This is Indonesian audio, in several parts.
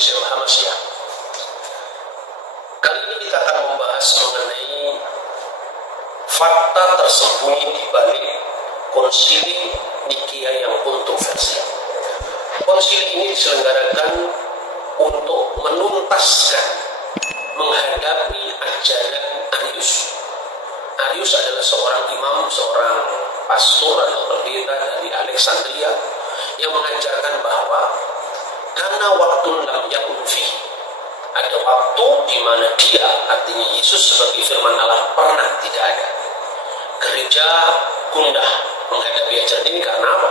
Yeshua HaMashiach. Kali ini kita akan membahas mengenai fakta tersembunyi di balik konsili Nikia yang kontroversial. Konsili ini diselenggarakan untuk menuntaskan, menghadapi ajaran Arius. Arius adalah seorang imam, seorang pastor atau pendeta dari Alexandria yang mengajarkan bahwa karena waktu lam yakun fi, ada waktu di mana dia, artinya Yesus sebagai firman Allah, pernah tidak ada. Gereja gundah menghadapi ajaran ini karena apa?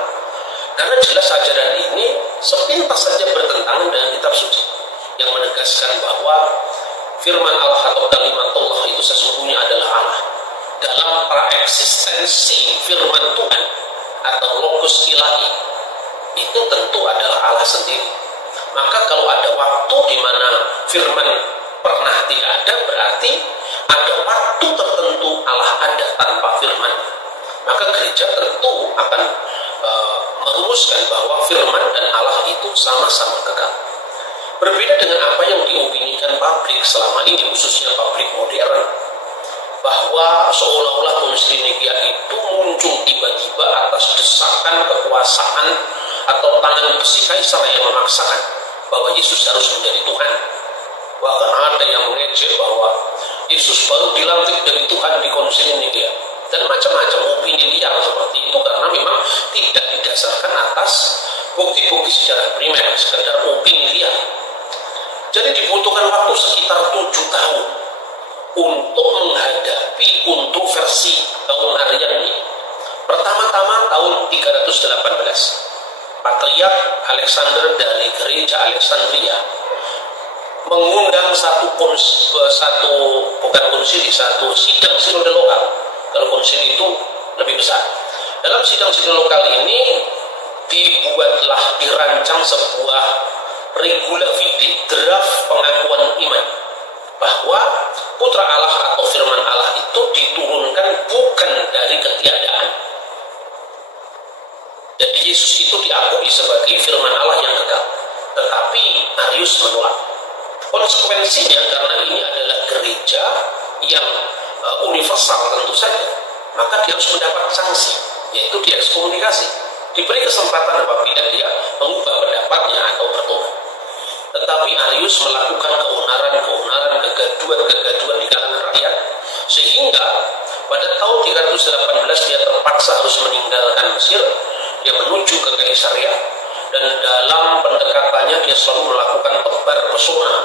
Karena jelas ajaran ini sepintas saja bertentangan dengan kitab suci yang menegaskan bahwa firman Allah atau kalimat Allah itu sesungguhnya adalah Allah. Dalam praeksistensi firman Tuhan atau logos ilahi itu tentu adalah Allah sendiri. Maka kalau ada waktu di mana firman pernah tidak ada, berarti ada waktu tertentu Allah ada tanpa firman. Maka gereja tentu akan merumuskan bahwa firman dan Allah itu sama-sama kekal. Berbeda dengan apa yang diopinikan publik selama ini, khususnya publik modern, bahwa seolah-olah konsili Nikia itu muncul tiba-tiba atas desakan kekuasaan atau tangan besi kaisar yang memaksakan bahwa Yesus harus menjadi Tuhan. Bahkan ada yang mengejek bahwa Yesus baru dilantik dari Tuhan di konsili Nikia, dan macam-macam opini liar seperti itu karena memang tidak didasarkan atas bukti-bukti secara primer, sekedar opini liar. Jadi dibutuhkan waktu sekitar 7 tahun untuk menghadapi kontroversi kaum Arian ini. Pertama-tama tahun 318, Patriark Alexander dari gereja Alexandria mengundang satu sidang sinode lokal. Kalau konsili itu lebih besar. Dalam sidang sinode lokal ini dirancang sebuah regula fide, draft pengakuan iman, bahwa putra Allah atau firman Allah itu diturunkan bukan dari ketiadaan. Jadi Yesus itu diakui sebagai firman Allah yang kekal. Tetapi Arius menolak. Konsekuensinya, karena ini adalah gereja yang universal tentu saja, maka dia harus mendapat sanksi, yaitu diekskomunikasi. Diberi kesempatan apabila dia mengubah pendapatnya atau bertobat. Tetapi Arius melakukan keonaran, kegaduhan di kalangan rakyat, sehingga pada tahun 318 dia terpaksa harus meninggalkan Mesir. Dia menuju ke Kaisaria, dan dalam pendekatannya dia selalu melakukan tebar pesona,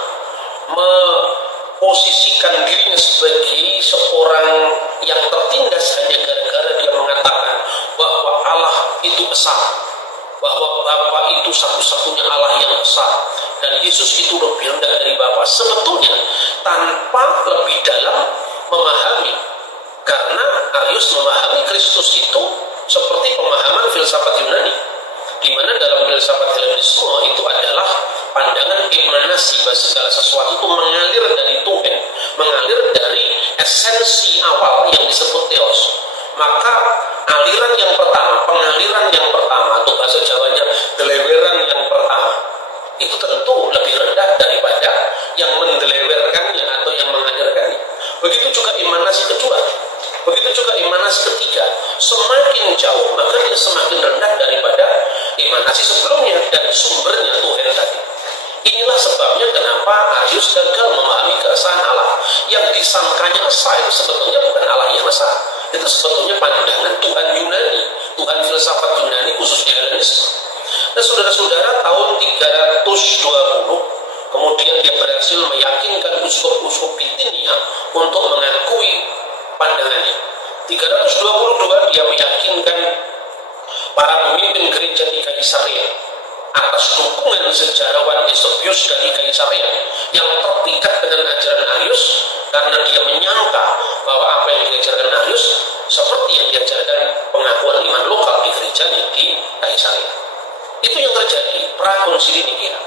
memposisikan dirinya sebagai seorang yang tertindas hanya gara-gara dia mengatakan bahwa Allah itu esa, bahwa Bapa itu satu-satunya Allah yang esa, dan Yesus itu lebih rendah dari Bapa. Sebetulnya tanpa lebih dalam memahami, karena Arius memahami Kristus itu seperti pemahaman filsafat Yunani, di mana dalam filsafat Helenisme itu adalah pandangan emanasi, bahwa segala sesuatu itu mengalir dari Tuhan, mengalir dari esensi awal yang disebut theos. Maka pengaliran yang pertama atau bahasa Jawanya deleweran yang pertama itu tentu lebih rendah daripada yang mendelewerkannya atau yang mengajarkannya. Begitu juga emanasi kedua, begitu juga emanasi ketiga. Semakin jauh maka dia semakin rendah daripada emanasi sebelumnya dan sumbernya Tuhan tadi. Inilah sebabnya kenapa Arius gagal memahami keesaan Allah. Yang disangkanya esa itu sebetulnya bukan Allah yang esa, itu sebetulnya pandangan Tuhan Yunani, Tuhan filsafat Yunani khususnya Helenisme. Nah saudara-saudara, tahun 320 kemudian dia berhasil meyakinkan uskup-uskup Bitinia untuk mengakui pandangannya. 322 dia meyakinkan para pemimpin gereja di Kaisaria atas dukungan sejarawan Eusebius dari Kaisaria yang terpikat dengan ajaran Arius, karena dia menyangka bahwa apa yang diajarkan Arius seperti yang diajarkan pengakuan iman lokal di gerejanya di Kaisaria. Itu yang terjadi pra-konsili Nikia.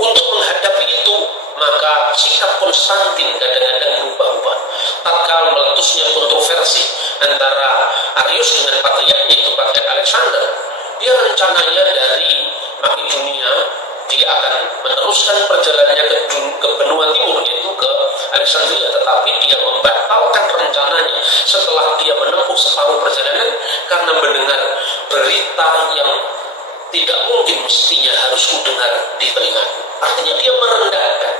Untuk menghadapi itu, maka sikap Konstantin kadang-kadang berubah-ubah. Tatkala meletusnya kontroversi antara Arius dengan patriarknya itu Patriark Alexander, dia rencananya dari Makedonia dia akan meneruskan perjalanannya ke benua timur, yaitu ke Alexandria, tetapi dia membatalkan rencananya setelah dia menempuh separuh perjalanan karena mendengar berita yang tidak mungkin mestinya harus kudengar di telinga. Artinya dia merendahkan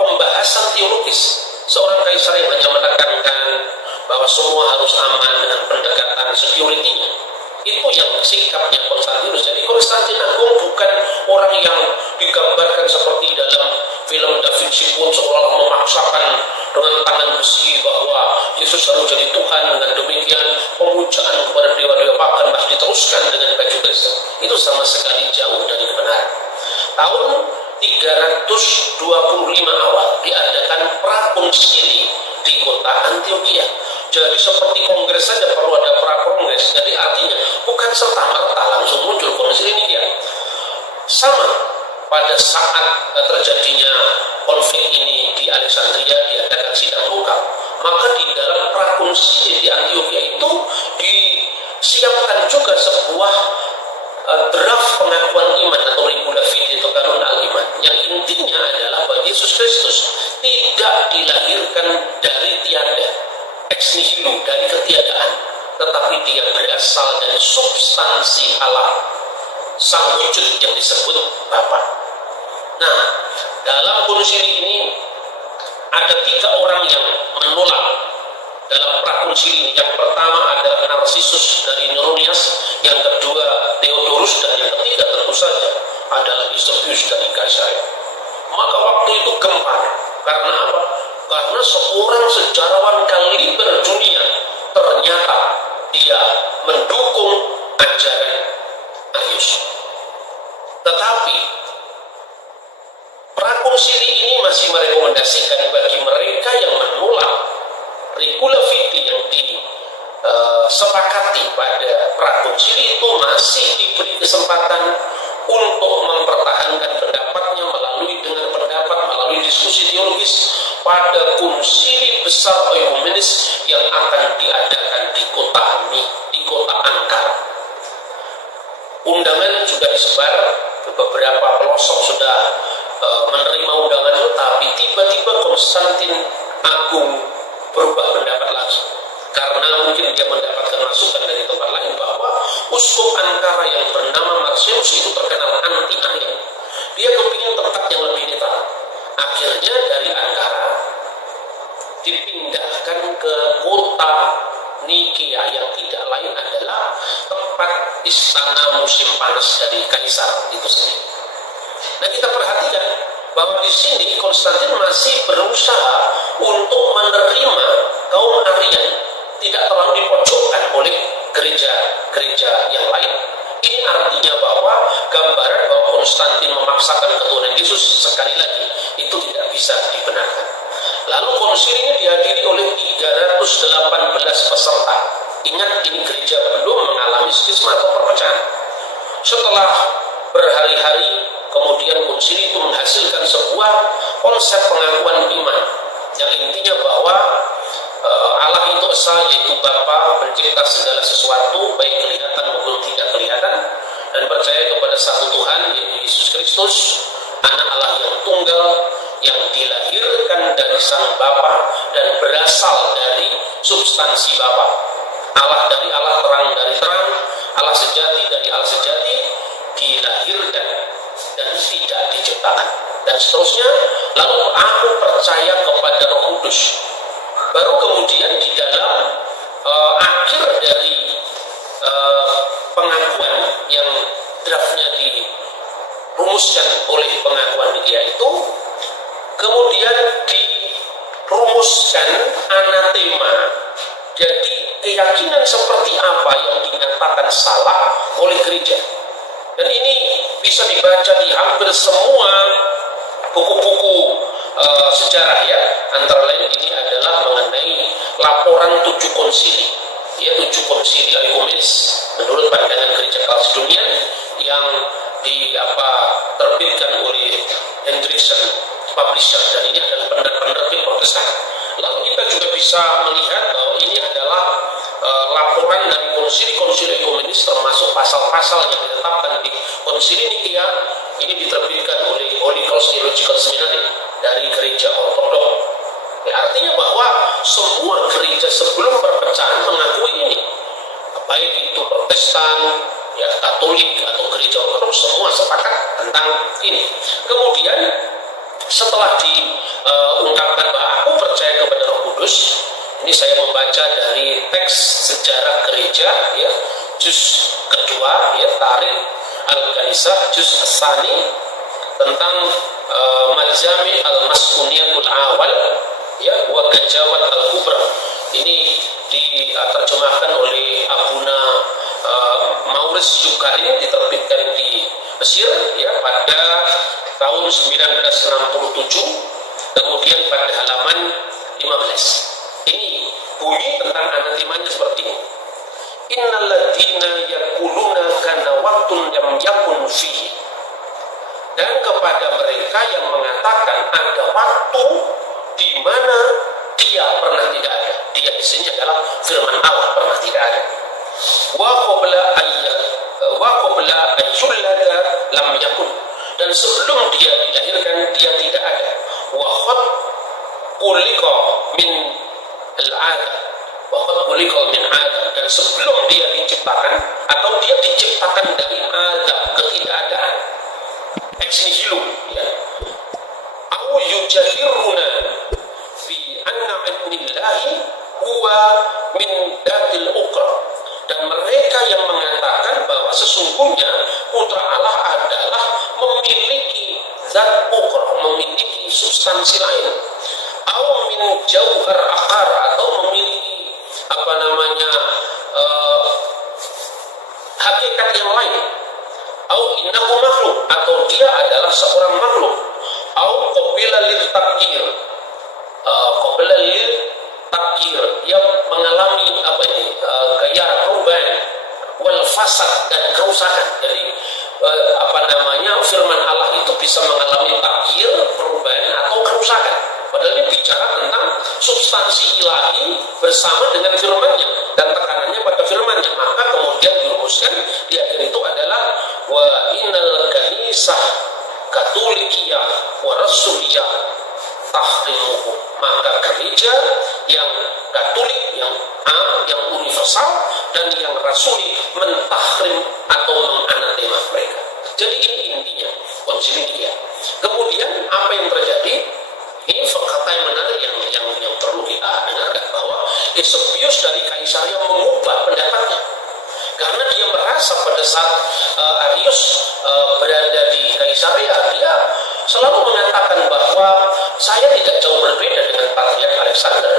pembahasan teologis. Seorang kaisar yang hanya menekankan bahwa semua harus aman dengan pendekatan security-nya, itu yang sikapnya Konstantinus. Jadi Konstantin Agung bukan orang yang digambarkan seperti dalam film Da Vinci Code, seolah memaksakan dengan tangan besi bahwa Yesus harus jadi Tuhan. Dengan demikian pemujaan kepada dewa-dewa pagan harus diteruskan dengan baju Kristen. Itu sama sekali jauh dari kebenaran. Tahun 325 awal diadakan prakonsili di kota Antioquia. Jadi seperti kongres saja perlu ada prakongres. Jadi artinya bukan serta-merta langsung muncul konsili Nikia. Sama pada saat terjadinya konflik ini di Alexandria diadakan sidang lokal, maka di dalam prakonsili di Antioquia itu disiapkan juga sebuah draft pengakuan iman atau regula fide atau kanun al-iman, yang intinya adalah bahwa Yesus Kristus tidak dilahirkan dari tiada, ex nihilo, dari ketiadaan, tetapi dia berasal dari substansi Allah, sang wujud yang disebut Bapa. Nah, dalam konsili ini ada 3 orang yang menolak dalam prakonsili ini. Yang pertama adalah Narsisus dari Neronias, yang kedua Theodorus, dan yang ketiga tentu saja adalah Eusebius dari Kaisarea. Maka waktu itu gempar. Karena apa? Karena seorang sejarawan kaliber dunia ternyata dia mendukung ajaran Arius. Tetapi prakonsili ini masih merekomendasikan bagi mereka yang menolak regula fide yang disepakati pada prakonsili itu masih diberi kesempatan untuk mempertahankan pendapatnya melalui diskusi teologis pada konsili besar ekumenis yang akan diadakan di kota Ankara. Undangan sudah disebar, beberapa pelosok sudah menerima undangan itu, tapi tiba-tiba Konstantin Agung berubah pendapat langsung. Karena mungkin dia mendapatkan masukan dari tempat lain bahwa uskup Ankara yang bernama Marcius itu terkenal anti-Arian. Dia kepingin tempat yang lebih netral. Akhirnya dari Ankara dipindahkan ke kota Nikia yang tidak lain adalah tempat istana musim panas dari kaisar itu sendiri. Nah, kita perhatikan bahwa di sini Konstantin masih berusaha untuk menerima kaum Arian, tidak terlalu dipojokkan oleh gereja-gereja yang lain. Ini artinya bahwa gambaran bahwa Konstantin memaksakan keturunan Yesus sekali lagi itu tidak bisa dibenarkan. Lalu konsili ini dihadiri oleh 318 peserta. Ingat, ini gereja belum mengalami skisma atau perpecahan. Setelah berhari-hari kemudian konsili itu menghasilkan sebuah konsep pengakuan iman yang intinya bahwa Allah itu esa, yaitu Bapa, pencipta segala sesuatu baik kelihatan maupun tidak kelihatan, dan percaya kepada satu Tuhan yaitu Yesus Kristus, anak Allah yang tunggal, yang dilahirkan dari sang Bapa dan berasal dari substansi Bapa. Allah dari Allah, terang dari terang, Allah sejati dari Allah sejati, dilahirkan dan tidak diciptakan, dan seterusnya. Lalu aku percaya kepada Roh Kudus. Baru kemudian di dalam akhir dari pengakuan yang draftnya dirumuskan oleh pengakuan Nikia itu, kemudian dirumuskan anatema. Jadi keyakinan seperti apa yang dinyatakan salah oleh gereja. Dan ini bisa dibaca di hampir semua buku-buku sejarah ya. Antara lain ini adalah mengenai laporan 7 konsili, ya 7 konsili ekumenis menurut pandangan gereja Kalsedonian yang terbitkan oleh Hendrickson Publisher, dan ini adalah penerbit Protestan. Lalu kita juga bisa melihat bahwa ini adalah laporan dari konsili-konsili ekumenis, termasuk pasal-pasal yang ditetapkan di konsili Nikia Ini diterbitkan oleh Holy Cross Theological Seminary dari gereja Ortodok. Ya, artinya bahwa semua gereja sebelum perpecahan mengakui ini, baik itu Protestan, ya Katolik atau gereja Ortodoks, semua sepakat tentang ini. Kemudian setelah diungkapkan bahwa aku percaya kepada Roh Kudus, ini saya membaca dari teks sejarah gereja, ya, juz kedua, ya, Tarikh Al-Kaisah, juz Asani, tentang Majami Al-Maskuniyatul Awal, ya, wa Gajawat Al-Kubra. Ini diterjemahkan oleh Abuna Maurice Yukarin, diterbitkan di Mesir, ya, pada tahun 1967, kemudian pada halaman 15. Ini bunyi tentang anatemanya seperti ini. Innal ladzina yaquluna kana waqtun lam yakun fihi. Dan kepada mereka yang mengatakan ada waktu di mana dia pernah tidak ada. Dia di sini adalah firman Allah pernah tidak ada. Wa qabla ayyulada lam yakun. Dan sebelum dia dilahirkan dia tidak ada. Wa qad khuliqa min al-'adam. Wa qad khuliqa min 'adam. Dan sebelum dia diciptakan atau dia diciptakan dari adam, ketidakadaan, ex nihilo, ya. Au yujahiruna fi anna ibnillahi huwa min datil ukra. Dan mereka yang mengatakan bahwa sesungguhnya putra Allah adalah memiliki zat ukra, memiliki substansi lain. Au min jauhar akhar, atau memiliki hakikat yang lain. Au innahu makhluk, atau dia adalah seorang makhluk. Au qabila lil takdir, dia mengalami gaya perubahan, wal fasad, dan kerusakan. Jadi firman Allah itu bisa mengalami takdir, perubahan atau kerusakan. Padahal ini bicara tentang substansi ilahi bersama dengan firman-Nya dan tekanannya pada firman-Nya. Maka kemudian dirumuskan di akhir itu adalah wa innal kanisah katolikiyah wa rasuliyah tahrimuhu. Maka gereja yang Katolik, yang yang universal, dan yang rasuli mentahrim atau menganatema mereka. Jadi ini intinya konsili dia. Kemudian apa yang terjadi? Ini kata yang menarik yang perlu kita dengarkan, bahwa Eusebius dari Kaisaria mengubah pendapatnya karena dia merasa pada saat Arius berada di Kaisaria, dia selalu mengatakan bahwa saya tidak jauh berbeda dengan Patriark Alexander.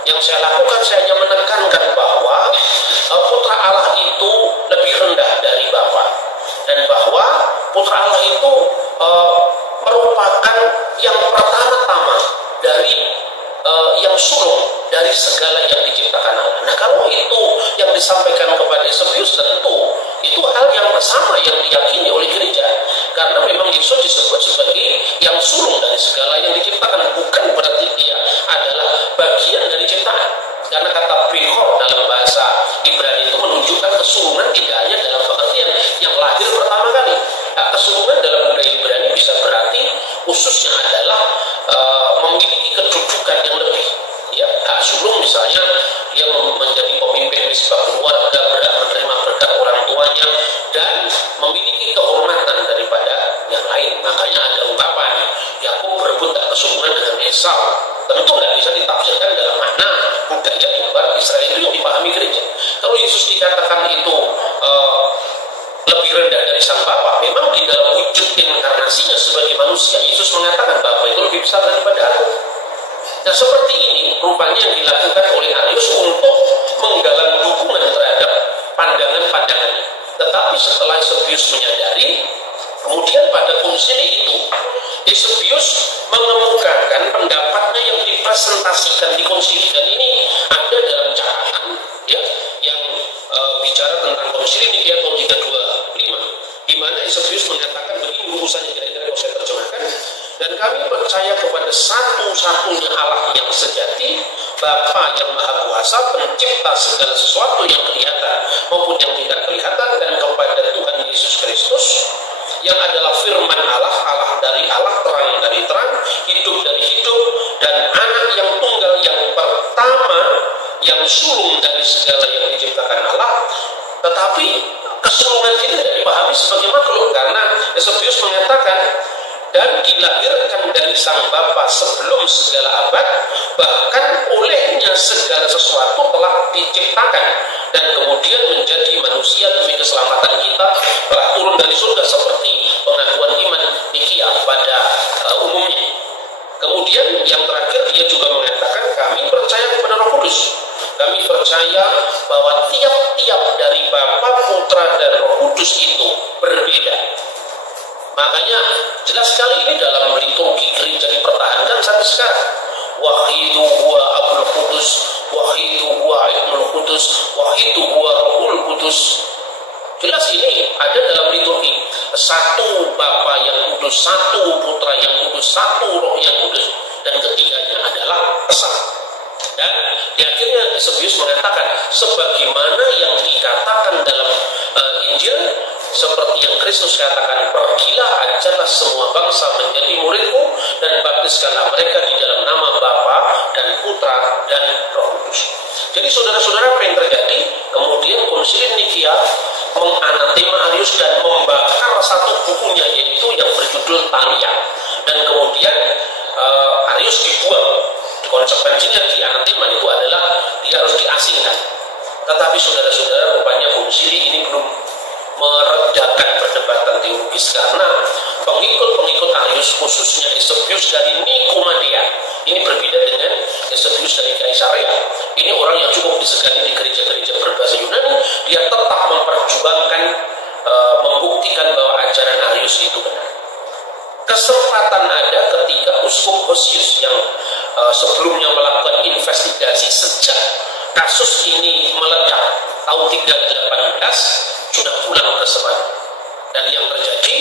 Yang saya lakukan, saya hanya menekankan bahwa putra Allah itu lebih rendah dari Bapa, dan bahwa putra Allah itu merupakan yang pertama-tama dari yang sulung dari segala yang diciptakan Allah. Nah, kalau itu yang disampaikan kepada Eusebius, tentu itu hal yang bersama yang diyakini oleh gereja, karena memang Yesus disebut sebagai yang sulung dari segala yang diciptakan, bukan berarti dia adalah bagian dari ciptaan. Karena kata bihor dalam bahasa Ibrani itu menunjukkan kesulungan tidak hanya dalam pengertian yang lahir pertama kali. Nah, kesulungan dalam budaya Ibrani bisa berarti khususnya adalah memiliki kedudukan yang lebih. Ya, sulung misalnya dia menjadi pemimpin di sebuah keluarga, berhak menerima berkat orang tuanya, dan memiliki kehormatan daripada yang lain. Makanya ada ungkapan Yakub berebut kesulungan dengan Esau. Tentu tidak bisa ditafsirkan dalam makna budaya di barat Israel itu yang dipahami gereja. Kalau Yesus dikatakan itu lebih rendah dari sang Bapa, memang di dalam wujud inkarnasinya sebagai manusia, Yesus mengatakan Bapa itu lebih besar daripada aku. Nah, seperti ini rupanya yang dilakukan oleh Arius untuk menggalang dukungan terhadap pandangan-pandangannya. Tetapi setelah Eusebius menyadari, kemudian pada konsili itu Eusebius mengemukakan pendapatnya yang dipresentasikan di konsili, dan ini ada dalam catatan, ya, yang bicara tentang konsili Nikea tahun 325, di mana Eusebius mengatakan begini urusannya, kira-kira kalau saya terjemahkan. Dan kami percaya kepada satu-satunya Allah yang sejati, Bapa yang Maha Kuasa, pencipta segala sesuatu yang kelihatan maupun yang tidak kelihatan, dan kepada Tuhan Yesus Kristus yang adalah firman Allah, Allah dari Allah, terang dari terang, hidup dari hidup, dan anak yang tunggal yang pertama, yang sulung dari segala yang diciptakan Allah. Tetapi kesulungan ini tidak dipahami sebagai makhluk, karena Eusebius mengatakan, dan dilahirkan dari sang Bapa sebelum segala abad, bahkan olehnya segala sesuatu telah diciptakan, dan kemudian menjadi manusia demi keselamatan kita, telah turun dari surga seperti pengakuan iman Nikia pada umumnya. Kemudian yang terakhir dia juga mengatakan, kami percaya kepada Roh Kudus. Kami percaya bahwa tiap-tiap dari Bapa, Putra, dan Roh Kudus itu berbeda. Makanya jelas sekali ini dalam liturgi gereja dipertahankan sampai sekarang. Wahidu huwa Abul Qudus, wahidu huwa Ibnul Qudus, wahidu huwa Ruhul Qudus. Jelas ini ada dalam liturgi. Satu Bapa yang kudus, satu Putra yang kudus, satu Roh yang kudus, dan ketiganya adalah esa. Dan di akhirnya Eusebius mengatakan, sebagaimana yang dikatakan dalam Injil, seperti yang Kristus katakan, pergilah ajarlah semua bangsa menjadi muridku, dan baptiskanlah mereka di dalam nama Bapa dan Putra dan Roh Kudus. Jadi saudara-saudara, apa yang terjadi? Kemudian Konsili Nikia menganatema Arius dan membakar satu bukunya, yaitu yang berjudul Thalia, dan kemudian Arius dibuang. Konsekuensinya di anatema itu adalah dia harus diasingkan. Tetapi saudara-saudara, rupanya konsili ini belum meredakan perdebatan teologis, karena pengikut-pengikut Arius, khususnya Eusebius dari Nikomedia, ini berbeda dengan Eusebius dari Kaisarea. Ini orang yang cukup disegani di gereja-gereja berbahasa Yunani. Dia tetap memperjuangkan, membuktikan bahwa ajaran Arius itu benar. Kesempatan ada ketika Uskup Hosius yang sebelumnya melakukan investigasi sejak kasus ini meledak tahun 318 sudah pulang ke Spanyol. Dan yang terjadi,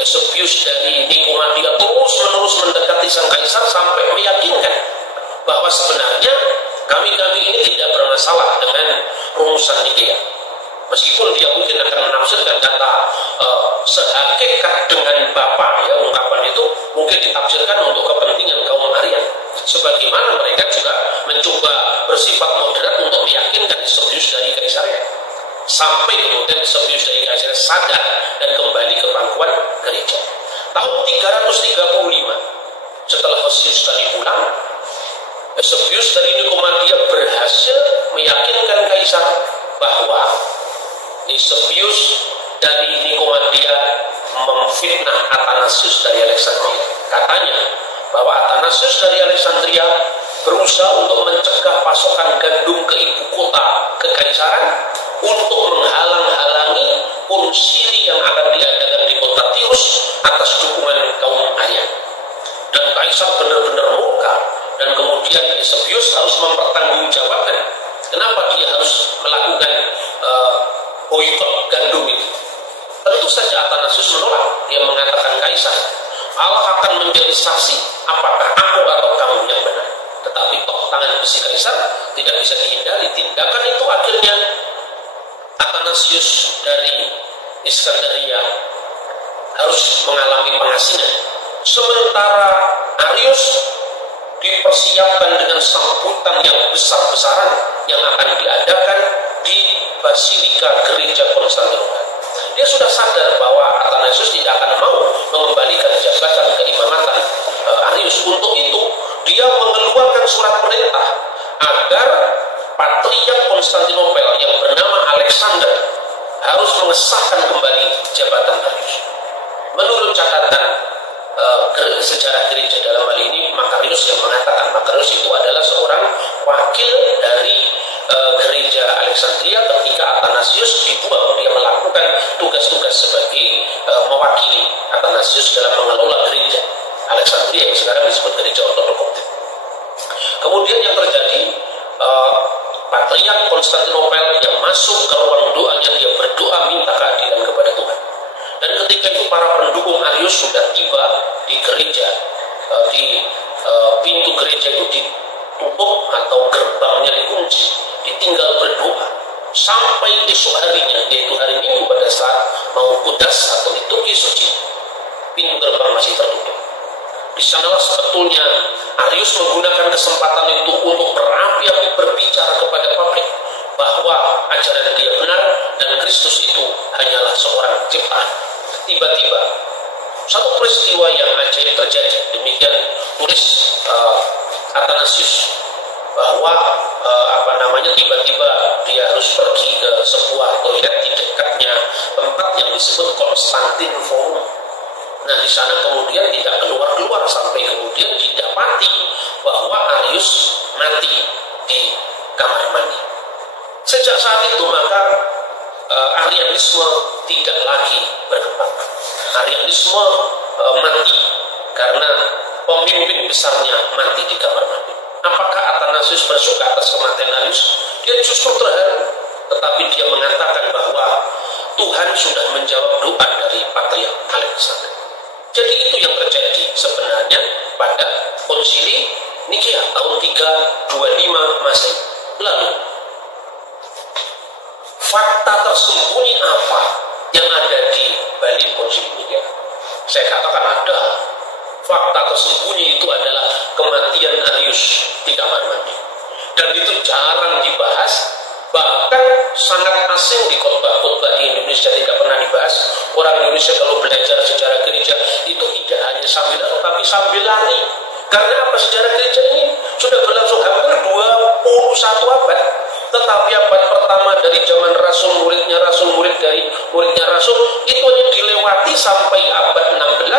Eusebius dari Nikomedia terus-menerus mendekati sang kaisar sampai meyakinkan bahwa sebenarnya kami ini tidak bermasalah dengan rumusan Nikea. Meskipun dia mungkin akan menafsirkan kata sehakikat dengan Bapa, ya, ungkapan itu mungkin ditafsirkan untuk kepentingan kaum Arian. Sebagaimana mereka juga mencoba bersifat moderat untuk meyakinkan Eusebius dari Kaisarea. Sampai kemudian Eusebius dari Kaisarea sadar dan kembali ke pangkuan gereja. Tahun 335 setelah Hosius tadi pulang, Eusebius dari Nikomedia berhasil meyakinkan kaisar bahwa Eusebius dari Nikomedia memfitnah Athanasius dari Alexandria. Katanya bahwa Athanasius dari Alexandria berusaha untuk mencegah pasokan gandum ke ibu kota kekaisaran untuk menghalang-halangi konsili yang akan diadakan di kota Tirus atas dukungan kaum Arian. Dan kaisar benar-benar murka, dan kemudian Eusebius harus mempertanggungjawabkan kenapa dia harus melakukan boikot gandum itu. Tentu saja Athanasius menolak. Dia mengatakan, kaisar, Allah akan menjadi saksi apakah aku atau kamu yang benar. Tetapi toh tangan besi kaisar tidak bisa dihindari. Tindakan itu akhirnya Athanasius dari Iskandaria harus mengalami pengasingan. Sementara Arius dipersiapkan dengan sambutan yang besar-besaran yang akan diadakan di Basilika Gereja Konstantinopel. Dia sudah sadar bahwa Athanasius tidak akan mau mengembalikan jabatan keimamatan Arius. Untuk itu, dia mengeluarkan surat perintah agar Patriark Konstantinopel yang bernama Alexander harus mengesahkan kembali jabatan Arius. Menurut catatan sejarah gereja dalam hal ini, Makarius yang mengatakan, Makarius itu adalah seorang wakil dari gereja Alexandria ketika Athanasius dibuang. Dia melakukan tugas-tugas sebagai mewakili Athanasius dalam mengelola gereja Alexandria yang sekarang disebut gereja Ortodoks. Kemudian yang terjadi, Patriark Konstantinopel yang masuk ke ruang doanya, dia berdoa minta keadilan kepada Tuhan. Dan ketika itu para pendukung Arius sudah tiba di gereja, di pintu gereja itu ditutup atau gerbangnya dikunci, ditinggal berdoa. sampai esok harinya, yaitu hari Minggu pada saat mau kudas atau liturgi suci, pintu gerbang masih tertutup. Di sanalah sebetulnya Arius menggunakan kesempatan itu untuk berapi-api berbicara kepada publik bahwa ajaran dia benar dan Kristus itu hanyalah seorang ciptaan. Tiba-tiba satu peristiwa yang ajaib terjadi, demikian tulis Athanasius, bahwa tiba-tiba dia harus pergi ke sebuah toilet di dekatnya tempat yang disebut Konstantin Forum. Nah, di sana kemudian tidak keluar-keluar sampai kemudian didapati bahwa Arius mati di kamar mandi. Sejak saat itu maka Arianisme tidak lagi berkembang. Arianisme mati karena pemimpin besarnya mati di kamar mandi. Apakah Athanasius bersuka atas kematian Arius? Dia justru terharu, tetapi dia mengatakan bahwa Tuhan sudah menjawab doa dari Patriark Alexander. Jadi itu yang terjadi sebenarnya pada Konsili Nikea tahun 325 Masehi. Lalu fakta tersembunyi apa yang ada di balik Konsili Nikea? Saya katakan ada. Fakta tersembunyi itu adalah kematian Arius di kamar mandi. Dan itu jarang dibahas, bahkan sangat asing di khotbah-khotbah di Indonesia, tidak pernah dibahas. Orang Indonesia kalau belajar sejarah gereja itu tidak hanya sambil tapi sambil lari. Karena apa? Sejarah gereja ini sudah berlangsung hampir 21 abad. Tetapi abad pertama dari zaman Rasul, muridnya Rasul, murid dari muridnya Rasul, itu hanya dilewati sampai abad 16.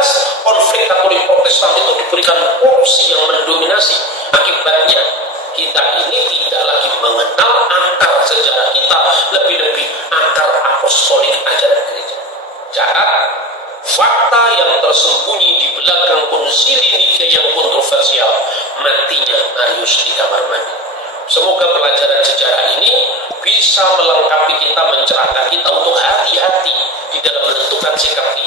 Konflik Katolik Protestan itu diberikan porsi yang mendominasi. Akibatnya kita ini tidak lagi mengenal akar sejarah kita, lebih-lebih akar apostolik ajaran gereja. Jadi fakta yang tersembunyi di belakang Konsili Nikea yang kontroversial, matinya Arius di kamar mandi. Semoga pelajaran sejarah ini bisa melengkapi kita, mencerahkan kita untuk hati-hati di dalam menentukan sikap kita